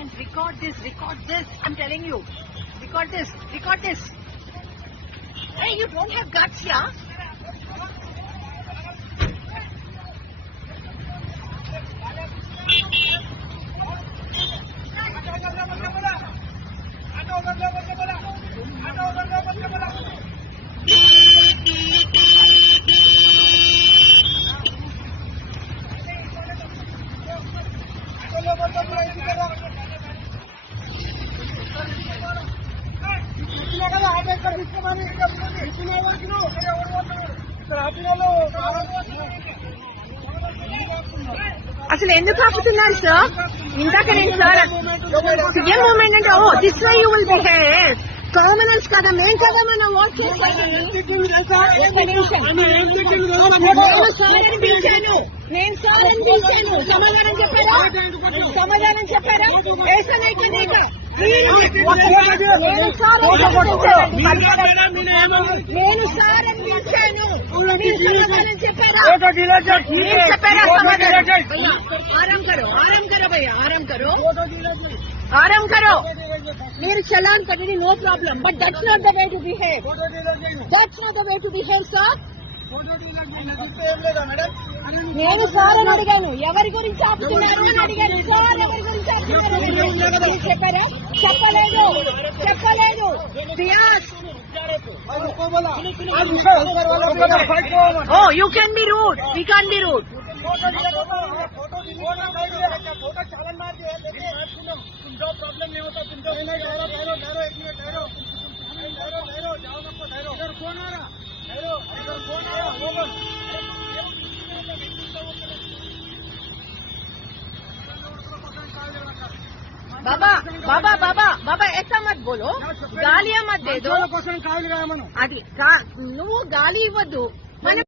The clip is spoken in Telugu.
And record this, I'm telling you. Record this. Hey, you don't have guts, yeah? అసలు ఎందుకు ఆపుతున్నారు సార్? ఇందాక నేను సార్ సీఎం మూమెంట్ అంటే oh this way you will behave. Commoners కదా, మేం కదా మన ఓట్ చేస్తాను. నేను సార్ అని పిలిచాను. సమాధానం చెప్పారా? నేను సార్ అని పిలిచాను. చెప్పారా? आराम करो मेरे चलान करेंगे, no problem, but that's not the way to behave. Sir నేను సార్ అని అడిగాను. ఎవరి గురించి ఆపుతున్నారు అని అడిగాను. సార్ ఎవరి గురించి ఆపుతున్నారు చెప్పారా? చెప్పలేదు. Oh, you can be rude. We can't be rude. बाबा ऐसा मत बोलो, गालियां मत दे दो. అది నువ్వు గాలి ఇవ్వద్దు.